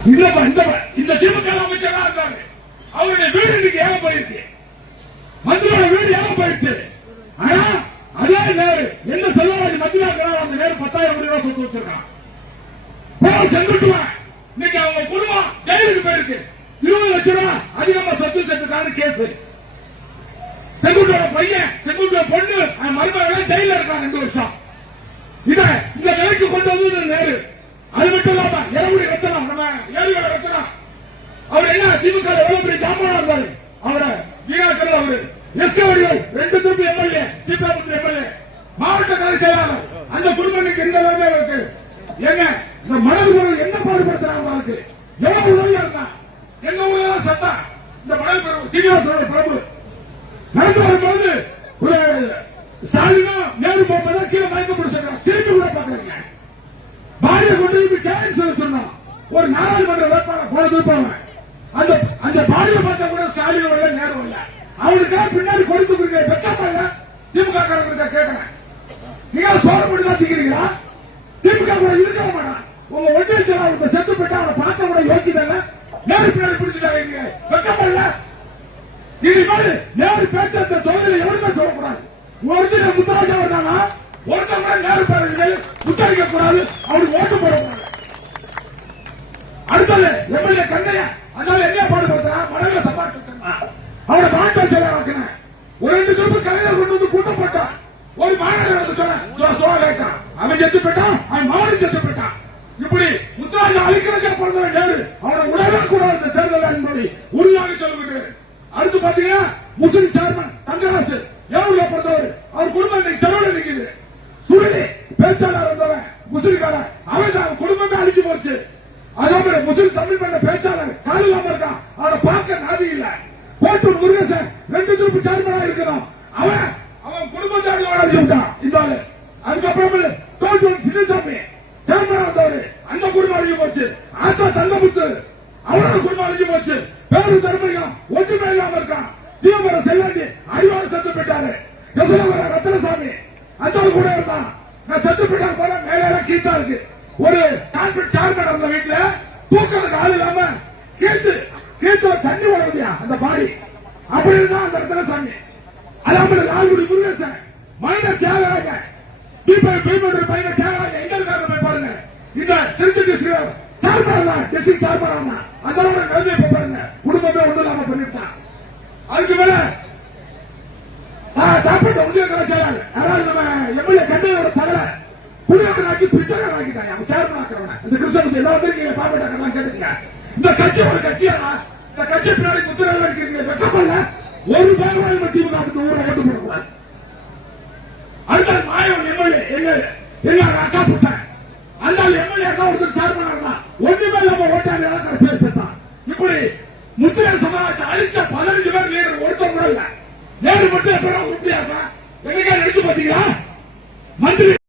இந்த திமுக அமைச்சராக இருந்தாரு. அவருடைய வீடு இன்னைக்கு ஏக போயிருக்கு. மந்திரியோட வீடு ஏக போயிடுச்சு. ஆனா அதே நேரு என்ன செல்வராஜ் மத்தியா அந்த நேரு 10,000 கோடி ரூபாய் சொத்து வச்சிருக்கான். செங்குட்டுவன் இன்னைக்கு அவங்க குடும்பம் ஜெயிலுக்கு போயிருக்கு. 20 லட்சம் ரூபாய் அதிகமா சொத்து சேர்த்துக்கான கேஸ். செங்குட்டோட பையன் செங்குட்டோட பொண்ணு மருமகளை ஜெயில இருக்காங்க 2 வருஷம். இத இந்த நிலைக்கு கொண்டு வந்தது நேரு. அது மட்டும் இல்லாம எரவுடி ரத்தனம் நம்ம ஏழுகளை ரத்தனம் அவர் என்ன திமுக எவ்வளவு பெரிய ஜாமானா இருந்தாரு. அவரை வீணாக்கல் அவரு எஸ்கவடிகள் 2 திருப்பி எம்எல்ஏ சீதாபுரம் எம்எல்ஏ மாவட்ட கலை செயலாளர் அந்த குடும்பத்துக்கு எந்த நிலைமை இருக்கு. ஏங்க இந்த மனது பொருள் என்ன பாடுபடுத்துறாங்க இருக்கு. எவ்வளவு உதவியா இருந்தா எங்க ஊர்ல சத்தா இந்த மணல் பெரும் சீனிவாசோட பிரபு நடந்து வரும்போது ஒரு ஸ்டாலினும் நேரு போகும்போது கீழே மயக்க பிடிச்சிருக்காங்க. திருப்பி கூட பாக்குறீங்க. பாடியை கொண்டு போய் கேன்சல் சொன்னோம். ஒரு நாடாளுமன்ற வேட்பாளர் போன திருப்பாங்க. அந்த பாடியை பார்த்தா கூட ஸ்டாலின் வரல நேரம் இல்ல. அவனுக்காக பின்னாடி கொடுத்து வெக்கப்படல. திமுக காரங்க கேட்கிறேன். நீங்க சோழ மட்டும் தான் திக்கிறீங்களா? திமுக கூட இருக்க மாட்டான். உங்க ஒன்றிய அவனுக்கு செத்து போயிட்டா அவனை பார்த்த கூட யோசிக்கல. நேரு பின்னாடி பிடிச்சிட்டாங்க. வெக்கப்படல. இனிமேல் நேரு பேச்ச தொகுதியில் எவருமே சொல்லக்கூடாது. ஒருத்தர் முத்தராஜா வந்தானா ஒருத்தவங்க நேரு பேரர்கள் முத்தரிக்க கூடாது. அவருக்கு ஓட்டு போடக்கூடாது. அடுத்தது எம்எல்ஏ கண்ணையா அதனால என்ன பாடுபடுத்தா மடல சம்பாதிச்சு அவரை மாநில செயலாளர் ஒரு 2 திருப்பி கலைஞர் கொண்டு வந்து கூட்டம் போட்டான். ஒரு மாநில சொன்ன அவன் செத்து போயிட்டான். அவன் மாவட்டம் செத்து போயிட்டான். இப்படி முத்தராஜா அழிக்கிறதே பிறந்தவன் நேரு. அவனை உடனே கூட இந்த தேர்தல் என்பதை உறுதியாக சொல்லுகிறேன். அடுத்து பாத்தீங்கன்னா முஸ்லிம் சேர்மன் தங்கராசு எவ்வளவு பிறந்தவர். அவர் குடும்பம் இன்னைக்கு தெருவில் நிற்குது. சுருளி பேச்சாளர் வந்தவன் முஸ்லிம்காரன் அவன் குடும்பமே அழிஞ்சு போச்சு. அதே முஸ்லிம் தமிழ் பண்ண பேச்சாளர் காலில்லாம இருக்கான். அவனை பார்க்க நாதி இல்ல. கோட்டூர் முருகேசன் 2 திருப்பு சேர்மனா இருக்கிறான். அவன் குடும்பத்தை அழிச்சுட்டான். இந்த ஆளு அதுக்கப்புறம் கோட்டூர் சின்னசாமி சேர்மனா வந்தவரு அந்த குடும்பம் அழிஞ்சு போச்சு. ஆத்தா தங்கமுத்து அவனோட குடும்பம் அழிஞ்சு போச்சு. பேரு தர்மகம் ஒன்றுமே இல்லாம இருக்கான். சிவபுரம் செல்லாண்டி அறிவாறு செத்து போயிட்டாரு. யசோவர ரத்னசாமி அந்த கூட இருந்தான். நான் செத்து போயிட்டாரு போல மேல கீத்தா இருக்கு. ஒரு கான்பிரட் சேர்மன் அந்த வீட்டுல தூக்கிறதுக்கு ஆள் இல்லாம கீத்து தண்ணி வளருதியா அந்த பாடி அப்படி இருந்தா அந்த ரத்னசாமி. அதாவது லால்குடி முருகேசன் மைனர் தியாகராஜ பையன் தியாகராஜ எங்க இருக்காரு போய் பாருங்க. இந்த Trichy district chairman district chairman அதோட நிலைமை பாருங்க. குடும்பத்தை ஒன்று இல்லாம பண்ணிட்டான். அதுக்கு மேல தாப்பட்ட உதய கலாச்சாரம் யாராவது நம்ம எம்எல்ஏ கண்ணையோட சகல குடியாக்கி பிச்சைக்காரன் ஆக்கிட்டாங்க. அவன் சேர்மன் ஆக்கிறவன இந்த கிறிஸ்தவனுக்கு எல்லாத்தையும் நீங்க தாப்பட்டாக்கெல்லாம் கேட்டுங்க. இந்த கட்சி ஒரு கட்சியா இந்த கட்சி பின்னாடி முத்திரையில் இருக்கிறீங்க. வெக்கப்படல ஒரு பேர் திமுக ஊரை ஓட்டு போடக்கூடாது. அடுத்த மாயம் எம்எல்ஏ எங்க அக்கா புருஷன் அந்த எம்எல்ஏ ஒருத்தர் சேர்மனா இருந்தான். ஒண்ணுமே இல்லாம ஓட்டாளி கடைசியில் சேர்த்தான். இப்படி முத்திரை சமாஜத்தை அழிச்ச 15 பேர் லீடர் ஒருத்தம் கூட இல்ல. நேரு மட்டும் எப்ப உறுதியாக என்னைக்கா நினைச்சு பாத்தீங்களா? மந்திரி